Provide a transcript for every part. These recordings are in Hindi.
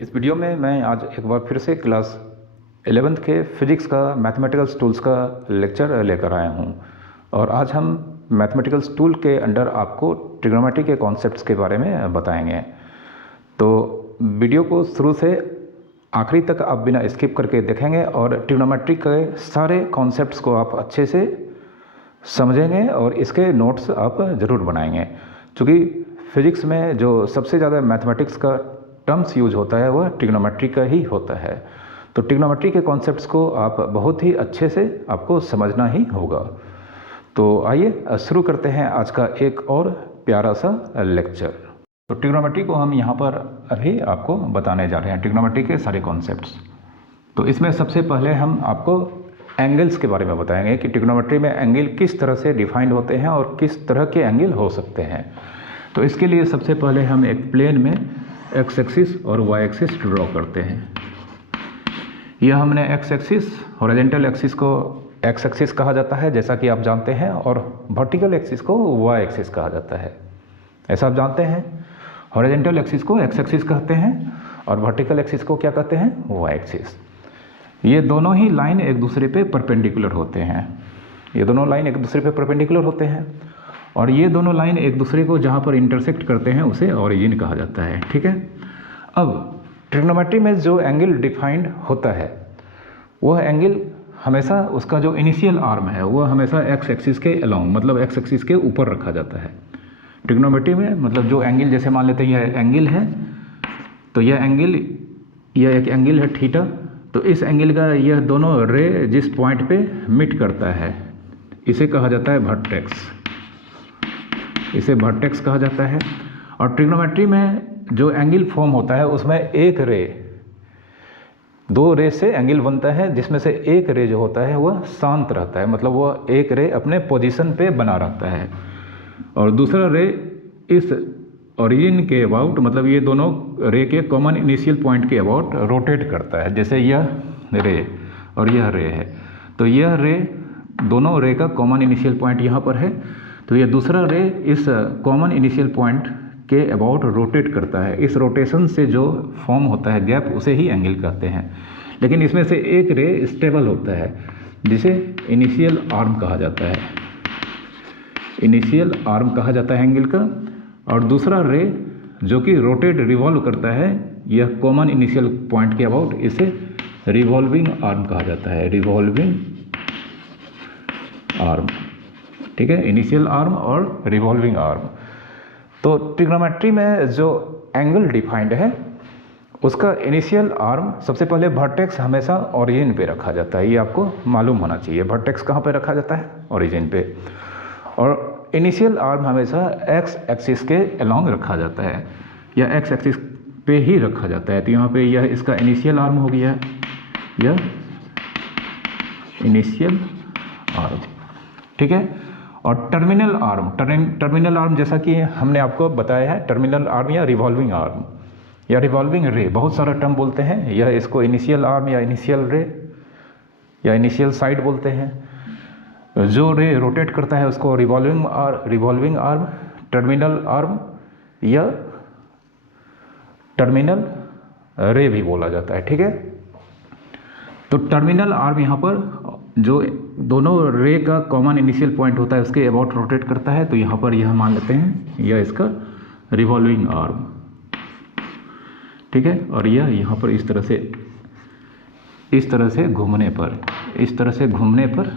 इस वीडियो में मैं आज एक बार फिर से क्लास 11th के फिजिक्स का मैथमेटिकल्स टूल्स का लेक्चर लेकर आया हूं और आज हम मैथमेटिकल्स टूल के अंडर आपको ट्रिग्नोमेट्री के कॉन्सेप्ट्स के बारे में बताएंगे। तो वीडियो को शुरू से आखिरी तक आप बिना स्किप करके देखेंगे और ट्रिग्नोमेट्री के सारे कॉन्सेप्ट्स को आप अच्छे से समझेंगे और इसके नोट्स आप ज़रूर बनाएंगे, क्योंकि फिजिक्स में जो सबसे ज़्यादा मैथमेटिक्स का टर्म्स यूज होता है वह ट्रिग्नोमेट्री का ही होता है। तो ट्रिग्नोमेट्री के कॉन्सेप्ट्स को आप बहुत ही अच्छे से आपको समझना ही होगा। तो आइए शुरू करते हैं आज का एक और प्यारा सा लेक्चर। तो ट्रिग्नोमेट्री को हम यहाँ पर अभी आपको बताने जा रहे हैं, ट्रिग्नोमेट्री के सारे कॉन्सेप्ट्स। तो इसमें सबसे पहले हम आपको एंगल्स के बारे में बताएंगे कि ट्रिग्नोमेट्री में एंगल किस तरह से डिफाइंड होते हैं और किस तरह के एंगल हो सकते हैं। तो इसके लिए सबसे पहले हम एक प्लेन में एक्स एक्सिस और वाई एक्सिस ड्रॉ करते हैं। यह हमने एक्स एक्सिस, हॉरिजॉन्टल एक्सिस को एक्स एक्सिस कहा जाता है जैसा कि आप जानते हैं, और वर्टिकल एक्सिस को वाई एक्सिस कहा जाता है, ऐसा आप जानते हैं। हॉरिजॉन्टल एक्सिस को एक्स एक्सिस कहते हैं और वर्टिकल एक्सिस को क्या कहते हैं, वाई एक्सिस। ये दोनों ही लाइन एक दूसरे पे परपेंडिकुलर होते हैं, ये दोनों लाइन एक दूसरे पे परपेंडिकुलर होते हैं और ये दोनों लाइन एक दूसरे को जहाँ पर इंटरसेक्ट करते हैं उसे ओरिजिन कहा जाता है, ठीक है। अब ट्रिग्नोमेट्री में जो एंगल डिफाइंड होता है वह एंगल हमेशा उसका जो इनिशियल आर्म है वह हमेशा एक्स एक्सिस के अलोंग, मतलब एक्स एक्सिस के ऊपर रखा जाता है। ट्रिग्नोमेट्री में मतलब जो एंगल, जैसे मान लेते हैं यह एंगल है, तो यह एक एंगल है थीटा। तो इस एंगल का यह दोनों रे जिस पॉइंट पे मिट करता है इसे कहा जाता है वर्टेक्स, इसे वर्टेक्स कहा जाता है। और ट्रिग्नोमेट्री में जो एंगल फॉर्म होता है उसमें एक रे, दो रे से एंगल बनता है, जिसमें से एक रे जो होता है वह शांत रहता है, मतलब वह एक रे अपने पोजीशन पे बना रहता है और दूसरा रे इस ओरिजिन के अबाउट, मतलब ये दोनों रे के कॉमन इनिशियल पॉइंट के अबाउट रोटेट करता है। जैसे यह रे और यह रे है, तो यह रे, दोनों रे का कॉमन इनिशियल पॉइंट यहाँ पर है, तो यह दूसरा रे इस कॉमन इनिशियल पॉइंट के अबाउट रोटेट करता है। इस रोटेशन से जो फॉर्म होता है गैप उसे ही एंगल कहते हैं। लेकिन इसमें से एक रे स्टेबल होता है जिसे इनिशियल आर्म कहा जाता है, इनिशियल आर्म कहा जाता है एंगल का। और दूसरा रे जो कि रोटेट रिवॉल्व करता है यह कॉमन इनिशियल पॉइंट के अबाउट, इसे रिवॉल्विंग आर्म कहा जाता है, रिवॉल्विंग आर्म, ठीक है, इनिशियल आर्म और रिवॉल्विंग आर्म। तो ट्रिग्नोमेट्री में जो एंगल डिफाइंड है उसका इनिशियल आर्म सबसे पहले वर्टेक्स हमेशा ओरिजिन पे रखा जाता है, ये आपको मालूम होना चाहिए। वर्टेक्स कहाँ पे रखा जाता है, ओरिजिन पे। और इनिशियल आर्म हमेशा एक्स एक्सिस के अलोंग रखा जाता है या एक्स एक्सिस पे ही रखा जाता है। तो यहाँ पे यह इसका इनिशियल आर्म हो गया, यह इनिशियल आर्म, ठीक है। और टर्मिनल आर्म, टर्मिनल आर्म जैसा कि हमने आपको बताया है, टर्मिनल आर्म या रिवॉल्विंग आर्म या रिवॉल्विंग रे, बहुत सारा टर्म बोलते हैं। यह इसको इनिशियल आर्म या इनिशियल रे या इनिशियल साइड बोलते हैं। जो रे रोटेट करता है उसको रिवॉल्विंग आर्म, टर्मिनल आर्म या टर्मिनल रे भी बोला जाता है, ठीक है। तो टर्मिनल आर्म यहाँ पर जो दोनों रे का कॉमन इनिशियल पॉइंट होता है उसके अबाउट रोटेट करता है, तो यहाँ पर यह मान लेते हैं यह इसका रिवॉल्विंग आर्म, ठीक है। और यह यहाँ पर इस तरह से घूमने पर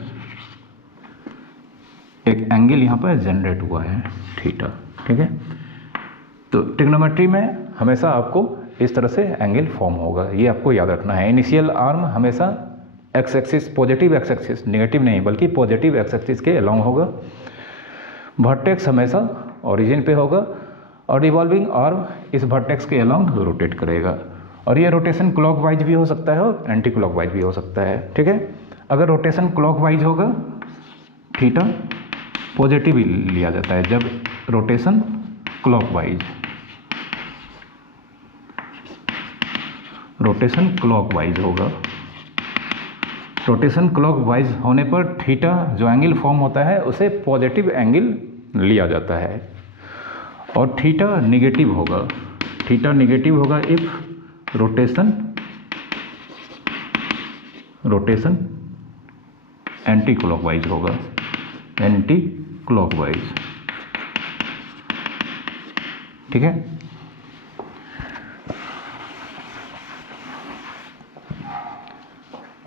एक एंगल यहाँ पर जनरेट हुआ है थीटा, ठीक है। तो ट्रिग्नोमेट्री में हमेशा आपको इस तरह से एंगल फॉर्म होगा, ये आपको याद रखना है। इनिशियल आर्म हमेशा x axis, positive x axis, negative नहीं बल्कि पॉजिटिव एक्स एक्सिस के अलोंग होगा। वर्टेक्स हमेशा ओरिजिन पे होगा और रिवॉल्विंग आर्म इस वर्टेक्स के अलोंग रोटेट करेगा। और ये रोटेशन क्लॉकवाइज भी हो सकता है और एंटी क्लॉकवाइज भी हो सकता है, ठीक है। अगर रोटेशन क्लॉकवाइज होगा थीटा पॉजिटिव लिया जाता है, जब रोटेशन क्लॉकवाइज होगा, रोटेशन क्लॉकवाइज होने पर थीटा जो एंगल फॉर्म होता है उसे पॉजिटिव एंगल लिया जाता है। और थीटा नेगेटिव होगा इफ़ रोटेशन एंटी क्लॉकवाइज होगा, एंटी क्लॉकवाइज। ठीक है।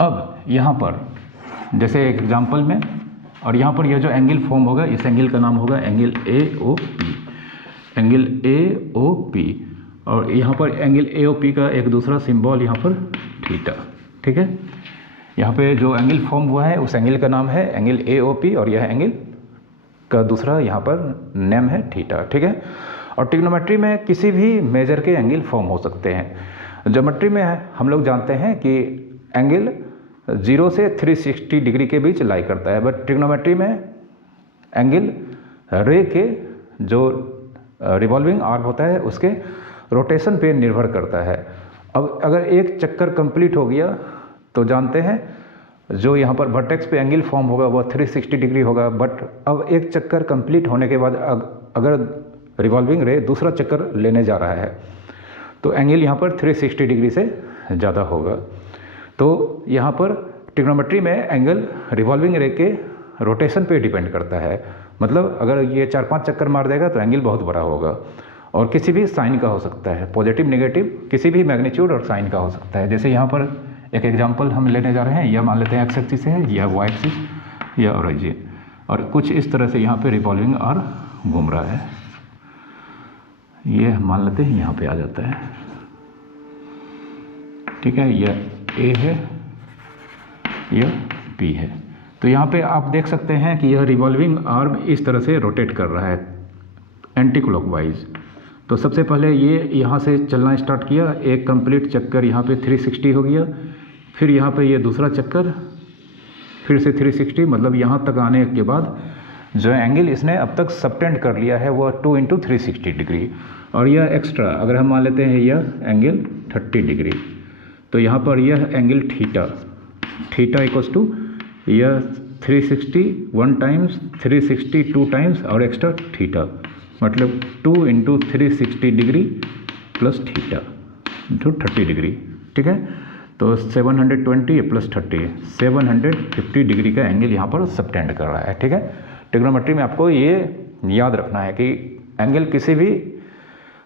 अब यहाँ पर जैसे एक एग्जांपल में, और यहाँ पर यह जो एंगल फॉर्म होगा इस एंगल का नाम होगा एंगल AOP, एंगल AOP। और यहाँ पर एंगल AOP का एक दूसरा सिंबल यहाँ पर थीटा। ठीक है। यहाँ पे जो एंगल फॉर्म हुआ है उस एंगल का नाम है एंगल AOP, और यह एंगल का दूसरा यहाँ पर नेम है थीटा। ठीक है। और ट्रिग्नोमेट्री में किसी भी मेजर के एंगल फॉर्म हो सकते हैं। ज्योमेट्री में हम लोग जानते हैं कि एंगल 0 से 360 डिग्री के बीच लाई करता है, बट ट्रिग्नोमेट्री में एंगल रे के जो रिवॉल्विंग आर्म होता है उसके रोटेशन पे निर्भर करता है। अब अगर एक चक्कर कंप्लीट हो गया तो जानते हैं जो यहाँ पर वर्टेक्स पे एंगल फॉर्म होगा वह 360 डिग्री होगा, बट अब एक चक्कर कंप्लीट होने के बाद अगर रिवॉल्विंग रे दूसरा चक्कर लेने जा रहा है तो एंगल यहाँ पर 360 डिग्री से ज़्यादा होगा। तो यहाँ पर ट्रिग्नोमेट्री में एंगल रिवॉल्विंग रे के रोटेशन पे डिपेंड करता है। मतलब अगर ये 4-5 चक्कर मार देगा तो एंगल बहुत बड़ा होगा, और किसी भी साइन का हो सकता है, पॉजिटिव नेगेटिव किसी भी मैग्नीट्यूड और साइन का हो सकता है। जैसे यहाँ पर एक एग्जांपल हम लेने जा रहे हैं, यह मान लेते हैं एक्स एक्सिस है, यह वाई एक्सिस, यह ओरिजिन, और कुछ इस तरह से यहाँ पे रिवॉल्विंग आर्म घूम रहा है। ये मान लेते हैं यहाँ पे आ जाता है। ठीक है। यह A है, यह P है। तो यहाँ पे आप देख सकते हैं कि यह रिवॉल्विंग आर्म इस तरह से रोटेट कर रहा है एंटी क्लॉकवाइज। तो सबसे पहले ये यहाँ से चलना स्टार्ट किया, एक कंप्लीट चक्कर यहाँ पे 360 हो गया, फिर यहाँ पे ये दूसरा चक्कर फिर से 360, मतलब यहाँ तक आने के बाद जो एंगल इसने अब तक सबटेंड कर लिया है वह 2 × 360 डिग्री, और यह एक्स्ट्रा अगर हम मान लेते हैं यह एंगल 30 डिग्री, तो यहाँ पर यह एंगल थीटा इक्वल्स टू यह 360 1 टाइम्स, 360 2 टाइम्स और एक्स्ट्रा थीटा, मतलब 2 × 360 degree plus theta into 30 degree. ठीक है। तो 720 प्लस 30 750 डिग्री का एंगल यहाँ पर सबटेंड कर रहा है। ठीक है। ट्रिग्नोमेट्री में आपको ये याद रखना है कि एंगल किसी भी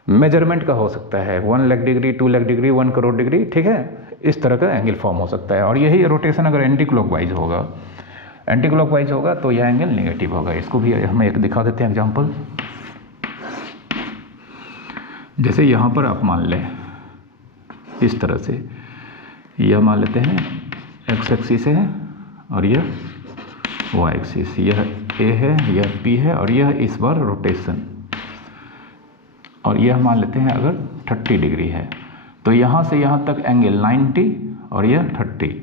मेजरमेंट का हो सकता है, 1 lakh degree, 2 lakh degree, 1 crore degree. ठीक है। इस तरह का एंगल फॉर्म हो सकता है। और यही रोटेशन अगर एंटी क्लॉकवाइज होगा तो यह एंगल नेगेटिव होगा। इसको भी हम एक दिखा देते हैं एग्जांपल। जैसे यहाँ पर आप मान लें इस तरह से, यह मान लेते हैं एक्स एक्सिस है और यह वाई एक्सिस, यह A है, यह P है, और यह इस बार रोटेशन, और यह मान लेते हैं अगर 30 डिग्री है तो यहाँ से यहाँ तक एंगल 90 और यह 30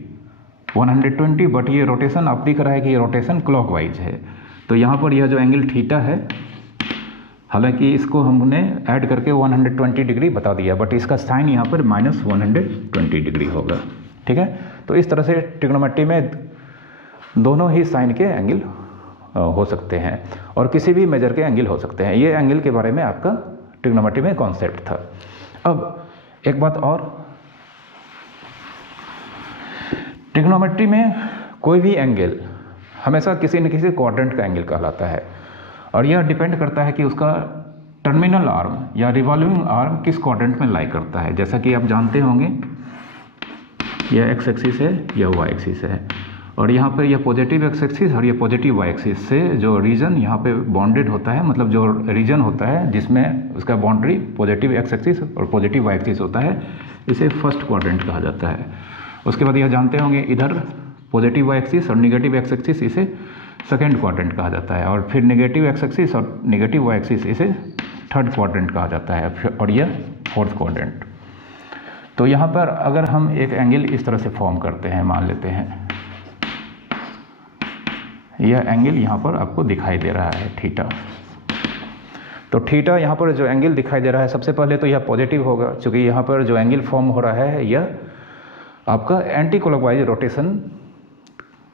120, बट ये रोटेशन आप दिख रहा है कि ये रोटेशन क्लॉकवाइज है। तो यहाँ पर यह जो एंगल थीटा है, हालांकि इसको हमने ऐड करके 120 डिग्री बता दिया, बट इसका साइन यहाँ पर -120 डिग्री होगा। ठीक है। तो इस तरह से ट्रिग्नोमेट्री में दोनों ही साइन के एंगल हो सकते हैं और किसी भी मेजर के एंगल हो सकते हैं। ये एंगल के बारे में आपका ट्रिग्नोमेट्री में कॉन्सेप्ट था। अब एक बात और, ट्रिग्नोमेट्री में कोई भी एंगल हमेशा किसी न किसी क्वाड्रेंट का एंगल कहलाता है, और यह डिपेंड करता है कि उसका टर्मिनल आर्म या रिवॉल्विंग आर्म किस क्वाड्रेंट में लाई करता है। जैसा कि आप जानते होंगे यह एक्स एक्सिस है, यह वाई एक्सिस है, और यहाँ पर यह पॉजिटिव एक्स एक्सिस और यह पॉजिटिव वाई एक्सिस से जो रीजन यहाँ पे बॉन्डेड होता है, मतलब जो रीजन होता है जिसमें उसका बाउंड्री पॉजिटिव एक्स एक्सिस और पॉजिटिव वाई एक्सिस होता है, इसे फर्स्ट क्वाड्रेंट कहा जाता है। उसके बाद यह जानते होंगे इधर पॉजिटिव वाई एक्सिस और निगेटिव एक्स एक्सिस, इसे सेकेंड क्वाड्रेंट कहा जाता है, और फिर निगेटिव एक्स एक्सिस और निगेटिव वाई एक्सिस इसे थर्ड क्वाड्रेंट कहा जाता है, और यह फोर्थ क्वाड्रेंट। तो यहाँ पर अगर हम एक एंगल इस तरह से फॉर्म करते हैं, मान लेते हैं यह एंगल यहाँ पर आपको दिखाई दे रहा है थीटा। तो थीटा यहाँ पर जो एंगल दिखाई दे रहा है, सबसे पहले तो यह पॉजिटिव होगा, क्योंकि यहाँ पर जो एंगल फॉर्म हो रहा है यह आपका एंटी क्लॉकवाइज रोटेशन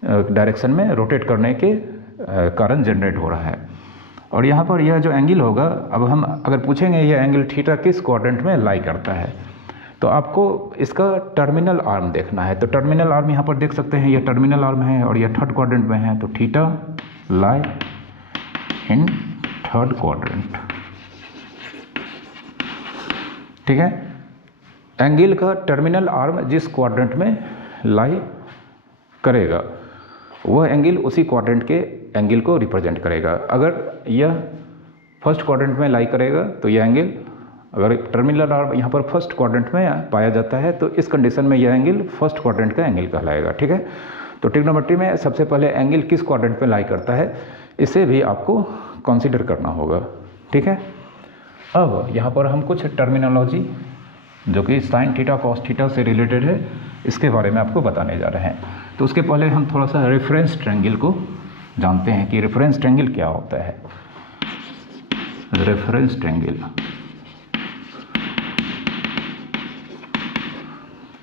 डायरेक्शन में रोटेट करने के कारण जनरेट हो रहा है। और यहाँ पर यह जो एंगल होगा, अब हम अगर पूछेंगे यह एंगल थीटा किस क्वाड्रेंट में लाई करता है, तो आपको इसका टर्मिनल आर्म देखना है। तो टर्मिनल आर्म यहाँ पर देख सकते हैं, ये टर्मिनल आर्म है और ये थर्ड क्वाड्रेंट में है, तो theta lie in third quadrant. ठीक है, एंगल का टर्मिनल आर्म जिस क्वाड्रेंट में लाई करेगा वह एंगल उसी क्वाड्रेंट के एंगल को रिप्रेजेंट करेगा। अगर यह फर्स्ट क्वाड्रेंट में लाई करेगा तो यह एंगल, अगर टर्मिनल आर्म यहाँ पर फर्स्ट क्वाड्रेंट में पाया जाता है तो इस कंडीशन में यह एंगल फर्स्ट क्वाड्रेंट का एंगल कहलाएगा। ठीक है, तो ट्रिग्नोमेट्री में सबसे पहले एंगल किस क्वाड्रेंट में लाई करता है इसे भी आपको कंसीडर करना होगा। ठीक है, अब यहाँ पर हम कुछ टर्मिनोलॉजी जो कि साइन थीटा कॉस थीटा से रिलेटेड है इसके बारे में आपको बताने जा रहे हैं। तो उसके पहले हम थोड़ा सा रेफरेंस ट्रायंगल को जानते हैं कि रेफरेंस ट्रायंगल क्या होता है। रेफरेंस ट्रायंगल,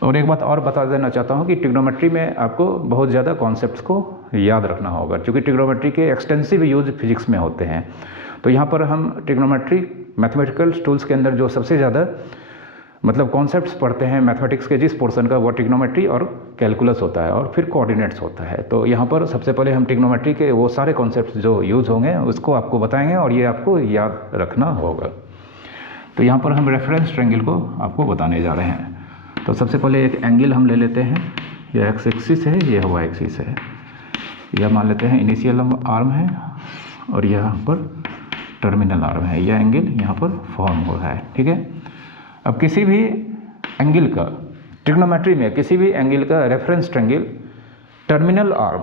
और एक बात और बता देना चाहता हूँ कि ट्रिग्नोमेट्री में आपको बहुत ज़्यादा कॉन्सेप्ट्स को याद रखना होगा क्योंकि ट्रिग्नोमेट्री के एक्सटेंसिव यूज फिजिक्स में होते हैं। तो यहाँ पर हम ट्रिग्नोमेट्री मैथमेटिकल टूल्स के अंदर जो सबसे ज़्यादा मतलब कॉन्सेप्ट्स पढ़ते हैं मैथमेटिक्स के जिस पोर्शन का, वो ट्रिग्नोमेट्री और कैलकुलस होता है और फिर कोऑर्डिनेट्स होता है। तो यहाँ पर सबसे पहले हम ट्रिग्नोमेट्री के वो सारे कॉन्सेप्ट्स जो यूज होंगे उसको आपको बताएंगे और ये आपको याद रखना होगा। तो यहाँ पर हम रेफरेंस ट्रायंगल को आपको बताने जा रहे हैं। तो सबसे पहले एक एंगल हम ले लेते हैं, यह एक्स एक्सिस है, यह वाई एक्सिस है। यह मान लेते हैं इनिशियल आर्म है और यहाँ पर टर्मिनल आर्म है। यह एंगल यहाँ पर फॉर्म हो रहा है। ठीक है, अब किसी भी एंगल का ट्रिग्नोमेट्री में किसी भी एंगल का रेफरेंस ट्रायंगल टर्मिनल आर्म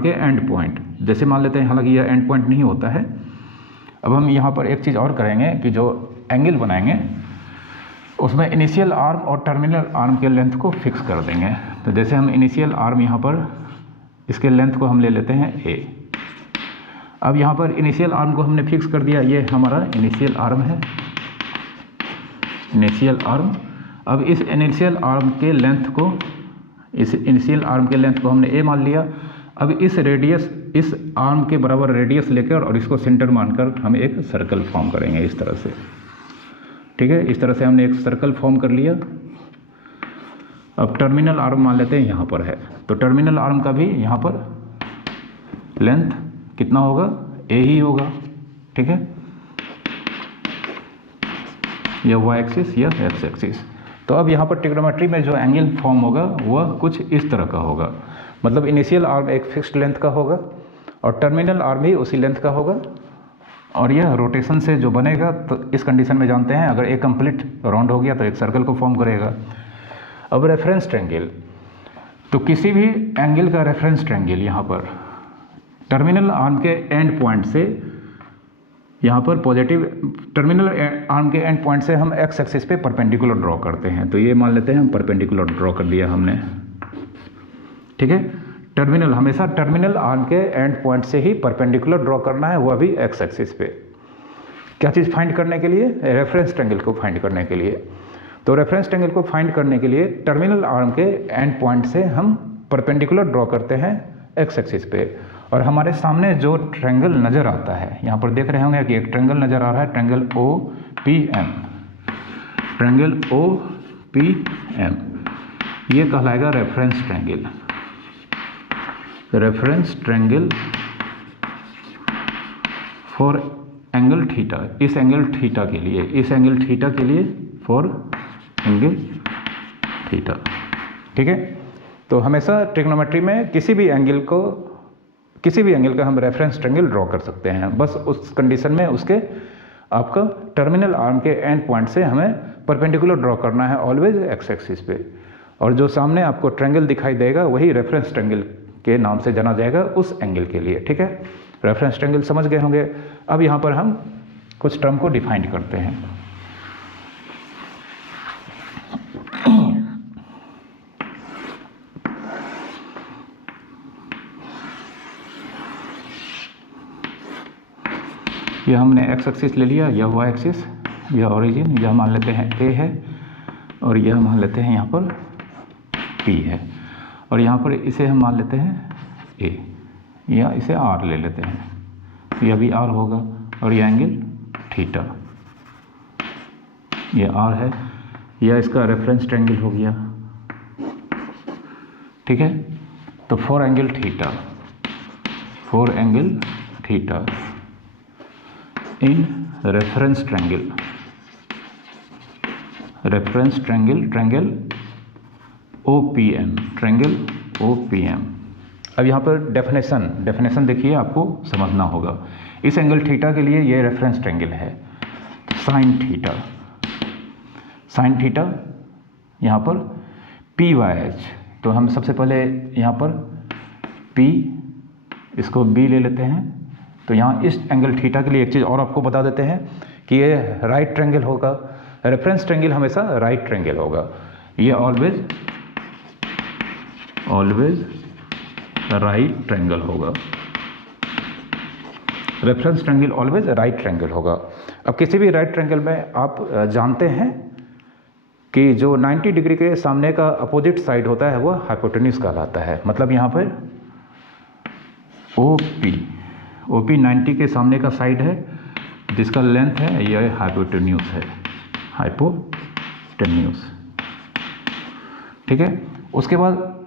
के एंड पॉइंट, जैसे मान लेते हैं, हालांकि यह एंड पॉइंट नहीं होता है। अब हम यहाँ पर एक चीज़ और करेंगे कि जो एंगल बनाएंगे उसमें इनिशियल आर्म और टर्मिनल आर्म के लेंथ को फिक्स कर देंगे। तो जैसे हम इनिशियल आर्म यहाँ पर इसके लेंथ को हम ले लेते हैं a। अब यहाँ पर इनिशियल आर्म को हमने फिक्स कर दिया, ये हमारा इनिशियल आर्म है, इनिशियल आर्म। अब इस इनिशियल आर्म के लेंथ को, इस इनिशियल आर्म के लेंथ को हमने a मान लिया। अब इस रेडियस, इस आर्म के बराबर रेडियस लेकर और इसको सेंटर मानकर हम एक सर्कल फॉर्म करेंगे इस तरह से। ठीक है, इस तरह से हमने एक सर्कल फॉर्म कर लिया। अब टर्मिनल आर्म मान लेते हैं यहाँ पर है, तो टर्मिनल आर्म का भी यहाँ पर लेंथ कितना होगा, a ही होगा। ठीक है, यह वाई एक्सिस या एक्स एक्सिस। तो अब यहाँ पर ट्रिग्नोमेट्री में जो एंगल फॉर्म होगा वह कुछ इस तरह का होगा, मतलब इनिशियल आर्म एक फिक्स्ड लेंथ का होगा और टर्मिनल आर्म भी उसी लेंथ का होगा और यह रोटेशन से जो बनेगा, तो इस कंडीशन में जानते हैं अगर एक कंप्लीट राउंड हो गया तो एक सर्कल को फॉर्म करेगा। अब रेफरेंस ट्रायंगल, तो किसी भी एंगल का रेफरेंस ट्रायंगल यहाँ पर टर्मिनल आर्म के एंड पॉइंट से, यहाँ पर पॉजिटिव टर्मिनल आर्म के एंड पॉइंट से हम एक्स एक्सिस पे परपेंडिकुलर ड्रॉ करते हैं। तो ये मान लेते हैं हम परपेंडिकुलर ड्रॉ कर लिया हमने। ठीक है, टर्मिनल, हमेशा टर्मिनल आर्म के एंड पॉइंट से ही परपेंडिकुलर ड्रॉ करना है, वह भी एक्स एक्सिस पे। क्या चीज़ फाइंड करने के लिए, रेफरेंस ट्रायंगल को फाइंड करने के लिए। तो रेफरेंस ट्रायंगल को फाइंड करने के लिए टर्मिनल आर्म के एंड पॉइंट से हम परपेंडिकुलर ड्रॉ करते हैं एक्स एक्सिस पे। और हमारे सामने जो ट्रायंगल नज़र आता है, यहाँ पर देख रहे होंगे कि एक ट्रायंगल नज़र आ रहा है, triangle O P M, triangle O P M, ये कहलाएगा reference triangle. Reference triangle for angle theta, इस एंगल थीटा के लिए, इस एंगल थीटा के लिए, फॉर एंगल थीटा। ठीक है, तो हमेशा ट्रिग्नोमेट्री में किसी भी एंगल का हम रेफरेंस ट्रायंगल ड्रॉ कर सकते हैं, बस उस कंडीशन में उसके आपका टर्मिनल आर्म के एंड पॉइंट से हमें परपेंडिकुलर ड्रॉ करना है ऑलवेज एक्स एक्सिस पे। और जो सामने आपको ट्रायंगल दिखाई देगा वही रेफरेंस ट्रायंगल के नाम से जाना जाएगा उस एंगल के लिए। ठीक है, रेफरेंस ट्रायंगल समझ गए होंगे। अब यहाँ पर हम कुछ टर्म को डिफाइन करते हैं। यह हमने एक्स एक्सिस ले लिया, यह वाई एक्सिस, यह ओरिजिन, यह मान लेते हैं ए है और यह मान लेते हैं यहाँ पर पी है और यहाँ पर इसे हम मान लेते हैं ए या इसे आर ले लेते हैं, यह भी आर होगा और यह एंगल थीटा। ये आर है, यह इसका रेफरेंस ट्रायंगल हो गया, ठीक है। तो 4 angle theta, 4 angle theta in reference triangle, reference triangle, triangle OPM, triangle OPM। अब यहाँ पर डेफिनेशन देखिए, आपको समझना होगा। इस एंगल थीटा के लिए ये रेफरेंस ट्रायंगल है। साइन थीटा, साइन थीटा यहाँ पर PYH, तो हम सबसे पहले यहाँ पर P, इसको B ले लेते हैं। तो यहाँ इस एंगल थीटा के लिए एक चीज़ और आपको बता देते हैं कि ये राइट ट्रायंगल होगा। रेफरेंस ट्रायंगल हमेशा राइट ट्रायंगल होगा, ये ऑलवेज राइट ट्रायंगल होगा। Reference triangle always right triangle होगा। अब किसी भी राइट ट्रायंगल में आप जानते हैं कि जो 90 डिग्री के सामने का अपोजिट साइड होता है वह हाइपोटेन्यूज कहलाता है। मतलब यहाँ पर OP 90 के सामने का साइड है, जिसका लेंथ है, यह हाइपोटेन्यूज है, हाइपोटेन्यूज, ठीक है। उसके बाद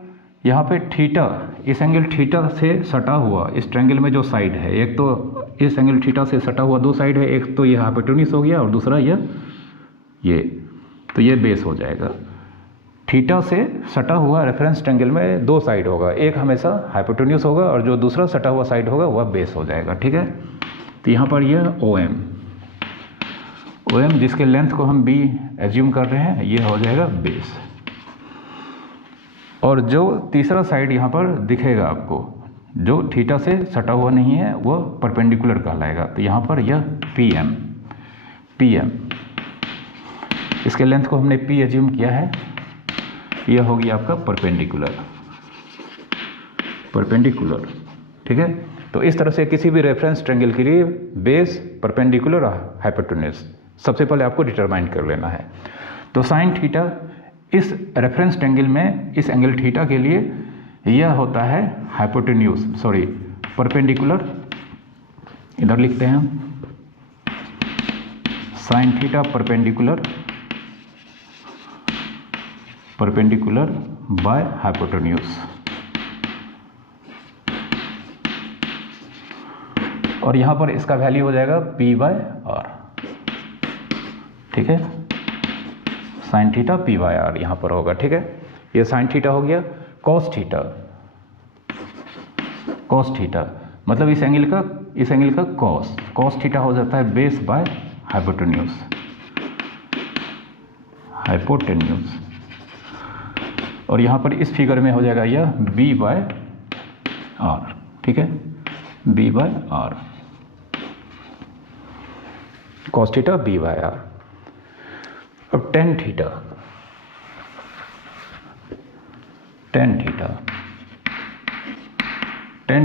यहाँ पे थीटा, इस एंगल थीटा से सटा हुआ इस ट्रायंगल में जो साइड है, एक तो इस एंगल थीटा से सटा हुआ 2 साइड है, एक तो ये हाइपोटेन्यूज हो गया और दूसरा ये, तो ये बेस हो जाएगा। थीटा से सटा हुआ रेफरेंस ट्रायंगल में 2 साइड होगा, एक हमेशा हाइपोटेन्यूज होगा और जो दूसरा सटा हुआ साइड होगा वह बेस हो जाएगा, ठीक है। तो यहाँ पर यह OM जिसके लेंथ को हम B एज्यूम कर रहे हैं, ये हो जाएगा बेस। और जो तीसरा साइड यहाँ पर दिखेगा आपको, जो थीटा से सटा हुआ नहीं है, वह परपेंडिकुलर कहलाएगा। तो यहाँ पर यह PM, इसके लेंथ को हमने P एज्यूम किया है, यह हो गया आपका परपेंडिकुलर, ठीक है। तो इस तरह से किसी भी रेफरेंस ट्रायंगल के लिए बेस, परपेंडिकुलर और हाइपोटेन्यूज सबसे पहले आपको डिटरमाइन कर लेना है। तो साइन थीटा इस रेफरेंस ट्रायंगल में इस एंगल थीटा के लिए यह होता है परपेंडिकुलर। इधर लिखते हैं sine theta perpendicular by hypotenuse. और यहाँ पर इसका वैल्यू हो जाएगा P/R, ठीक है। साइन थीटा P/R यहाँ पर होगा, ठीक है। ये साइन थीटा हो गया। कॉस थीटा मतलब इस एंगल का कॉस थीटा हो जाता है बेस बाय हाइपोटेन्यूज। और यहाँ पर इस फिगर में हो जाएगा यह B/R, ठीक है, B/R, कॉस थीटा B/R। अब टेन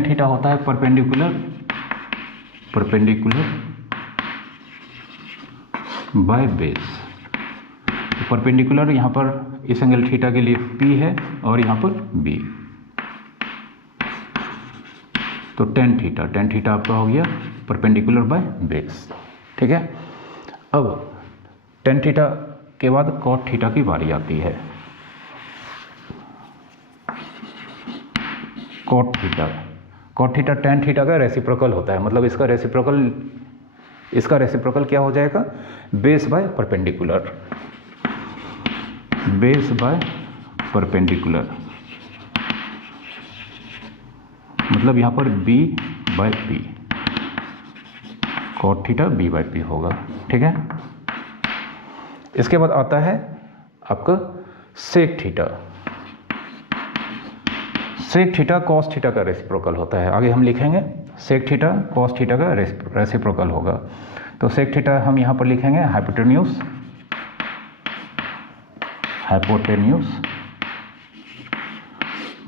थीटा होता है परपेंडिकुलर बाय बेस। तो परपेंडिकुलर यहाँ पर इस एंगल थीटा के लिए P है और यहाँ पर B। तो टेन थीटा आपका हो गया परपेंडिकुलर बाय बेस, ठीक है। अब टेन थीटा के बाद कॉट थीटा की बारी आती है। कॉट थीटा टेन थीटा का रेसिप्रोकल होता है। मतलब इसका रेसिप्रोकल क्या हो जाएगा? Base by perpendicular. मतलब यहाँ पर B/P, कॉट थीटा B/P होगा, ठीक है। इसके बाद आता है आपका सेक थीटा कॉस थीटा का रेसिप्रोकल होता है। आगे हम लिखेंगे सेक थीटा कॉस थीटा का रेसिप्रोकल होगा। तो सेक थीटा हम यहाँ पर लिखेंगे हाइपोटेन्यूज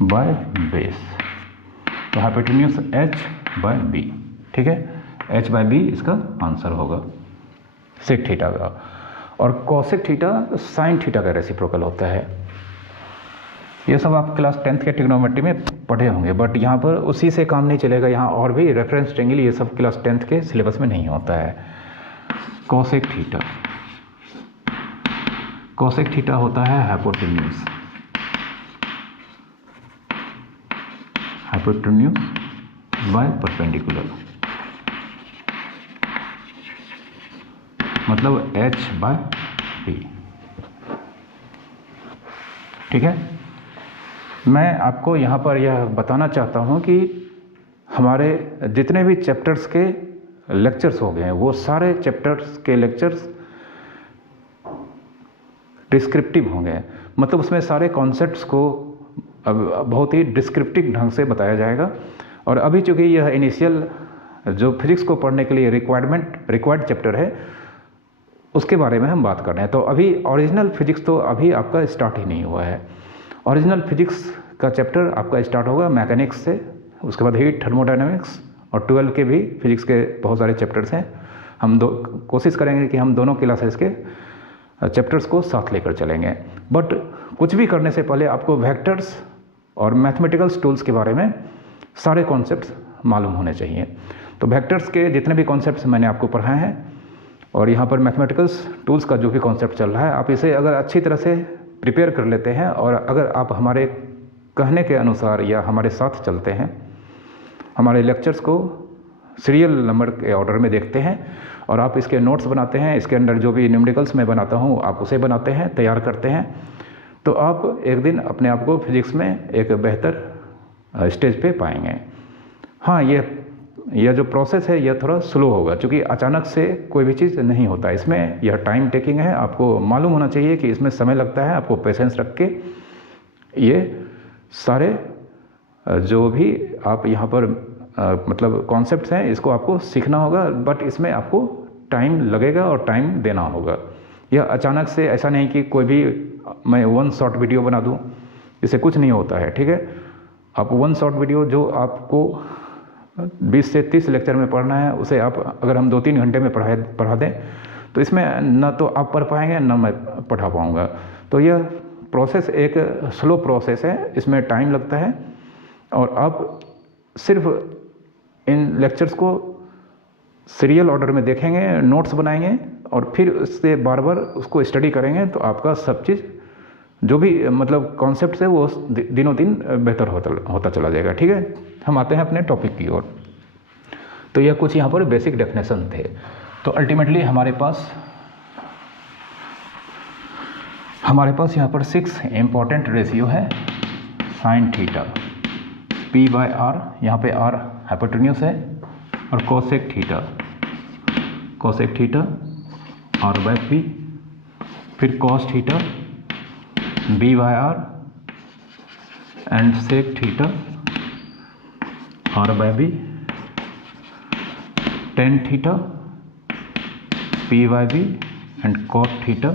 बाय बेस। तो हाइपोटेन्यूज H/B, ठीक है, H/B इसका आंसर होगा सेक थीटा का। और कॉसेक थीटा साइन थीटा का रेसिप्रोकल होता है। ये सब आप क्लास 10th के ट्रिग्नोमेट्री में पढ़े होंगे, बट यहाँ पर उसी से काम नहीं चलेगा। यहाँ और भी रेफरेंस ट्रायंगल ये सब क्लास 10th के सिलेबस में नहीं होता है। कॉसेक कोसेक थीटा होता है हाइपोटेन्यूज, बाय परपेंडिकुलर, मतलब h/p। ठीक है, मैं आपको यहाँ पर यह बताना चाहता हूँ कि हमारे जितने भी चैप्टर्स के लेक्चर्स हो गए हैं वो सारे चैप्टर्स के लेक्चर्स डिस्क्रिप्टिव होंगे, मतलब उसमें सारे कॉन्सेप्ट्स को अब बहुत ही डिस्क्रिप्टिव ढंग से बताया जाएगा। और अभी चूँकि यह इनिशियल जो फिजिक्स को पढ़ने के लिए रिक्वायर्ड चैप्टर है उसके बारे में हम बात कर रहे हैं। तो अभी ओरिजिनल फिजिक्स तो अभी आपका स्टार्ट ही नहीं हुआ है। ओरिजिनल फिजिक्स का चैप्टर आपका स्टार्ट होगा मैकेनिक्स से, उसके बाद हीट, थर्मोडायनामिक्स और 12 के भी फिजिक्स के बहुत सारे चैप्टर्स हैं। हम कोशिश करेंगे कि हम दोनों क्लासेस के चैप्टर्स को साथ लेकर चलेंगे। बट कुछ भी करने से पहले आपको वेक्टर्स और मैथमेटिकल टूल्स के बारे में सारे कॉन्सेप्ट्स मालूम होने चाहिए। तो वेक्टर्स के जितने भी कॉन्सेप्ट्स मैंने आपको पढ़ाए हैं और यहाँ पर मैथमेटिकल्स टूल्स का जो भी कॉन्सेप्ट चल रहा है, आप इसे अगर अच्छी तरह से प्रिपेयर कर लेते हैं और अगर आप हमारे कहने के अनुसार या हमारे साथ चलते हैं, हमारे लेक्चर्स को सीरियल नंबर के ऑर्डर में देखते हैं और आप इसके नोट्स बनाते हैं, इसके अंदर जो भी न्यूमेरिकल्स मैं बनाता हूँ आप उसे बनाते हैं, तैयार करते हैं, तो आप एक दिन अपने आप को फिजिक्स में एक बेहतर स्टेज पे पाएंगे। हाँ, यह जो प्रोसेस है यह थोड़ा स्लो होगा क्योंकि अचानक से कोई भी चीज़ नहीं होता, इसमें यह टाइम टेकिंग है। आपको मालूम होना चाहिए कि इसमें समय लगता है, आपको पेशेंस रख के ये सारे जो भी आप यहाँ पर मतलब कॉन्सेप्ट्स हैं इसको आपको सीखना होगा, बट इसमें आपको टाइम लगेगा और टाइम देना होगा। यह अचानक से ऐसा नहीं कि कोई भी मैं वन शॉट वीडियो बना दूँ, इससे कुछ नहीं होता है। ठीक है, आप वन शॉट वीडियो जो आपको 20 से 30 लेक्चर में पढ़ना है उसे आप अगर हम 2-3 घंटे में पढ़ा दें तो इसमें न तो आप पढ़ पाएंगे न मैं पढ़ा पाऊँगा। तो यह प्रोसेस एक स्लो प्रोसेस है, इसमें टाइम लगता है और आप सिर्फ इन लेक्चर्स को सीरियल ऑर्डर में देखेंगे, नोट्स बनाएंगे और फिर उससे बार बार उसको स्टडी करेंगे तो आपका सब चीज़ जो भी मतलब कॉन्सेप्ट है वो दिनों दिन बेहतर होता चला जाएगा। ठीक है, हम आते हैं अपने टॉपिक की ओर। तो यह कुछ यहाँ पर बेसिक डेफिनेशन थे। तो अल्टीमेटली हमारे पास यहाँ पर 6 इम्पॉर्टेंट रेशियो है। साइन थीटा p/r, यहाँ पे r हाइपोटेन्यूज है, और कोसेक थीटा r/p, फिर cos theta b/r and sec theta r/b, tan theta p/b and cot theta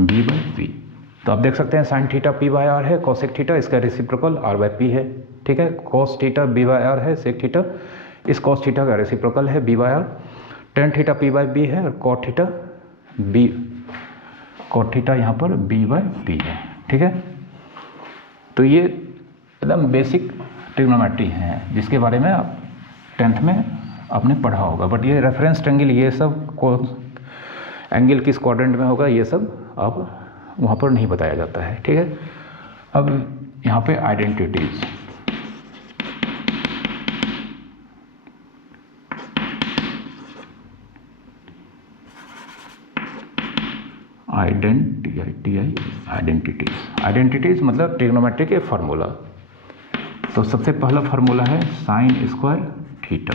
b/p। तो आप देख सकते हैं साइन थीटा p/r है, कोसेक थीटा इसका रेसिप्रोकल r/p है। ठीक है, कॉस थीटा b/r है, सेक थीटा इस कॉस थीटा का रेसिप्रोकल है b/r, टेन थीटा p/b है और कॉट थीटा यहाँ पर b/p है। ठीक है, तो ये एकदम बेसिक ट्रिग्नोमेट्री है जिसके बारे में आप 10th में आपने पढ़ा होगा। बट ये रेफरेंस एंगल, ये सब एंगल किस क्वाड्रेंट में होगा ये सब आप वहाँ पर नहीं बताया जाता है। ठीक है, अब यहाँ पे आइडेंटिटीज, आइडेंटिटीज मतलब ट्रिग्नोमेट्री के फार्मूला। तो सबसे पहला फार्मूला है sign square theta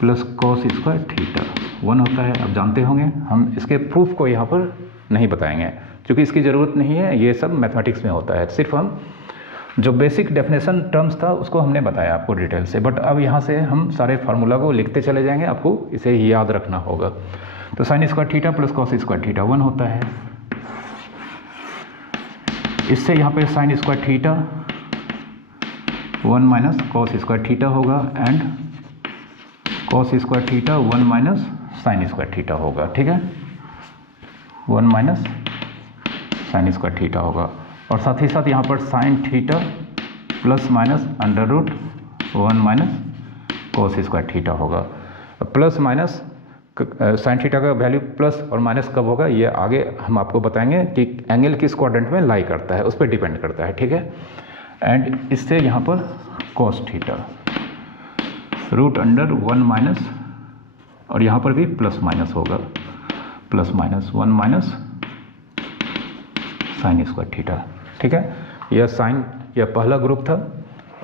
plus cos square theta 1 होता है। अब जानते होंगे, हम इसके प्रूफ को यहाँ पर नहीं बताएंगे क्योंकि इसकी ज़रूरत नहीं है, ये सब मैथमेटिक्स में होता है। सिर्फ हम जो बेसिक डेफिनेशन टर्म्स था उसको हमने बताया आपको डिटेल से। बट अब यहाँ से हम सारे फार्मूला को लिखते चले जाएंगे, आपको इसे याद रखना होगा। तो sine square theta plus cos square theta 1 होता है। इससे यहाँ पे sine square theta 1 minus cos square theta होगा and cos square theta 1 minus sine square theta होगा। ठीक है, 1 माइनस साइन स्क्वायर थीटा होगा। और साथ ही साथ यहाँ पर sine theta plus minus under root 1 minus cos square theta होगा। प्लस माइनस साइन थीटा का वैल्यू प्लस और माइनस कब होगा ये आगे हम आपको बताएंगे कि एंगल किस क्वाड्रेंट में लाई करता है, उस पर डिपेंड करता है, ठीक है। एंड इससे यहाँ पर cos theta root under 1 minus, और यहाँ पर भी प्लस माइनस होगा, plus minus 1 minus sine square theta, ठीक है। यह साइन, यह पहला ग्रुप था।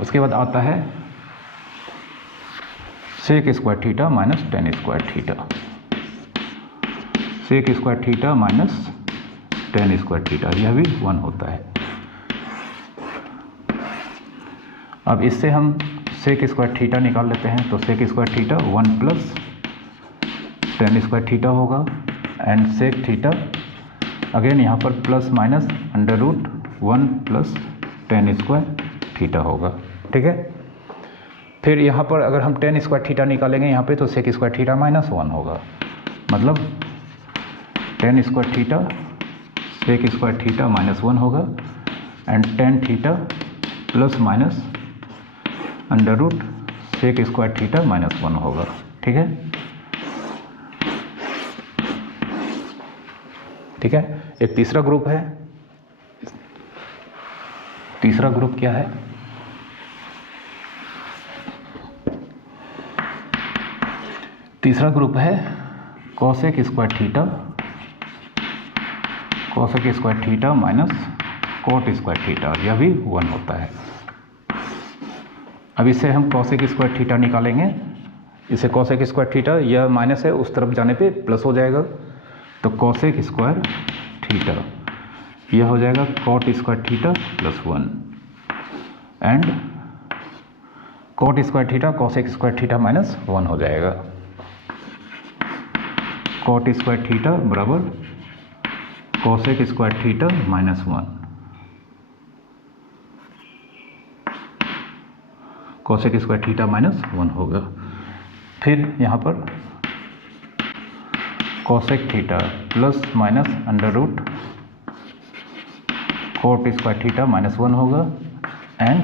उसके बाद आता है sec square theta minus tan square theta, sec square theta minus tan square theta, यह भी 1 होता है। अब इससे हम सेक स्क्वायर थीटा निकाल लेते हैं, तो sec square theta 1 plus tan square theta होगा, एंड सेक थीटा अगेन यहाँ पर plus minus under root 1 plus tan square theta होगा, ठीक है। फिर यहाँ पर अगर हम टेन स्क्वायर थीटा निकालेंगे यहाँ पे, तो सेक स्क्वायर थीटा माइनस 1 होगा, मतलब tan square theta sec square theta minus 1 होगा, and tan theta plus minus under root sec square theta minus 1 होगा, ठीक है। ठीक है। एक तीसरा ग्रुप है, तीसरा ग्रुप क्या है? तीसरा ग्रुप है cosec square theta, cosec square theta minus cot square theta, यह भी 1 होता है। अब इससे हम कोसेक स्क्वायर थीटा निकालेंगे, इसे कोसेक स्क्वायर थीटा, यह माइनस है, उस तरफ जाने पे प्लस हो जाएगा, तो कोसेक स्क्वायर थीटा यह हो जाएगा cot square theta plus 1, and cot square theta cosec square theta minus 1 हो जाएगा। कोट स्क्वायर थीटा बराबर cosec square theta minus 1, cosec square theta minus 1 होगा। फिर यहाँ पर cosec theta plus minus under root cot square theta minus 1 होगा, and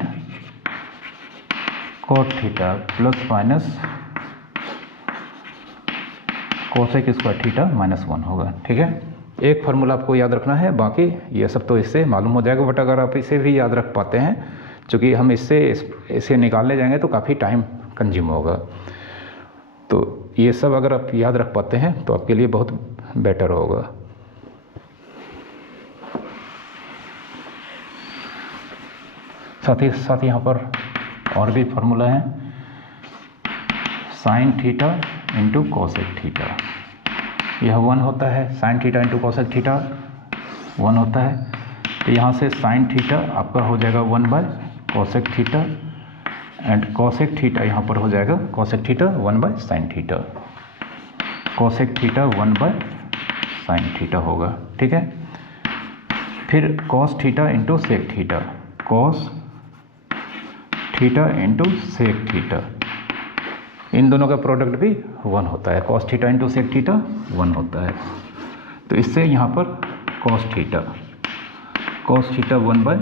cot theta plus minus cosec square theta minus 1 होगा, ठीक है। एक फार्मूला आपको याद रखना है, बाकी ये सब तो इससे मालूम हो जाएगा, बट अगर आप इसे भी याद रख पाते हैं, क्योंकि हम इसे निकालने जाएंगे तो काफ़ी टाइम कंज्यूम होगा, तो ये सब अगर आप याद रख पाते हैं तो आपके लिए बहुत बेटर होगा। साथ ही साथ यहाँ पर और भी फार्मूला है, sine theta into cosec theta, यह 1 होता है। Sine theta into cosec theta 1 होता है, तो यहाँ से साइन थीटा आपका हो जाएगा 1 by cosec theta, and cosec theta यहाँ पर हो जाएगा cosec theta 1 by sine theta, cosec theta 1 by sine theta होगा, ठीक है। फिर cos theta into sec theta, cos theta into sec theta, इन दोनों का प्रोडक्ट भी 1 होता है, cos theta into sec theta 1 होता है। तो इससे यहाँ पर cos theta 1 by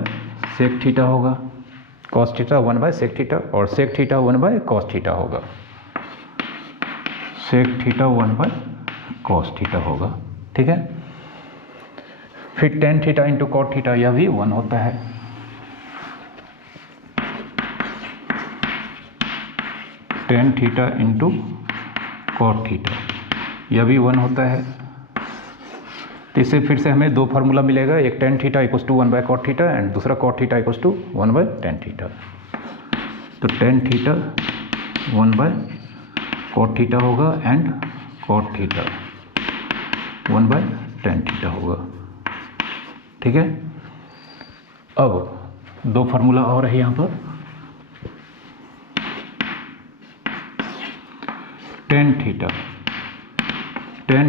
sec theta होगा, cos theta 1 by sec theta, और sec theta 1 by cos theta होगा, sec theta 1 by cos theta होगा, ठीक है। फिर tan theta into cot theta, यह भी 1 होता है, tan theta into cot theta, यह भी 1 होता है। तो इससे फिर से हमें 2 फार्मूला मिलेगा, एक tan theta equals to 1 by cot theta, and दूसरा cot theta equals to 1 by tan theta. तो tan theta 1 by cot theta होगा, and cot theta 1 by tan theta होगा, ठीक है। अब 2 फार्मूला और है यहाँ पर, tan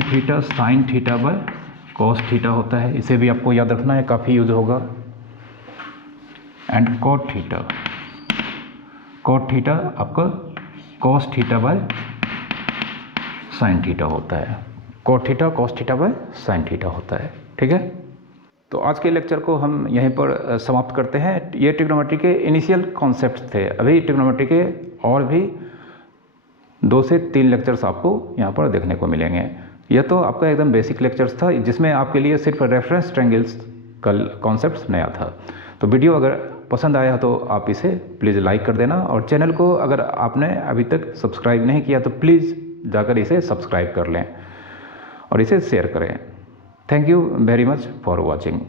theta sine theta by cos theta होता है, इसे भी आपको याद रखना है, काफ़ी यूज होगा। एंड कॉट थीटा आपका cos theta by sine theta होता है, cot theta cos theta by sine theta होता है, ठीक है। तो आज के लेक्चर को हम यहीं पर समाप्त करते हैं। ये ट्रिग्नोमेट्री के इनिशियल कॉन्सेप्ट्स थे, अभी ट्रिग्नोमेट्री के और भी 2 से 3 लेक्चर्स आपको यहाँ पर देखने को मिलेंगे। यह तो आपका एकदम बेसिक लेक्चर्स था, जिसमें आपके लिए सिर्फ रेफरेंस ट्रायंगल्स का कॉन्सेप्ट नया था। तो वीडियो अगर पसंद आया तो आप इसे प्लीज़ लाइक कर देना, और चैनल को अगर आपने अभी तक सब्सक्राइब नहीं किया तो प्लीज़ जाकर इसे सब्सक्राइब कर लें और इसे शेयर करें। Thank you very much for watching.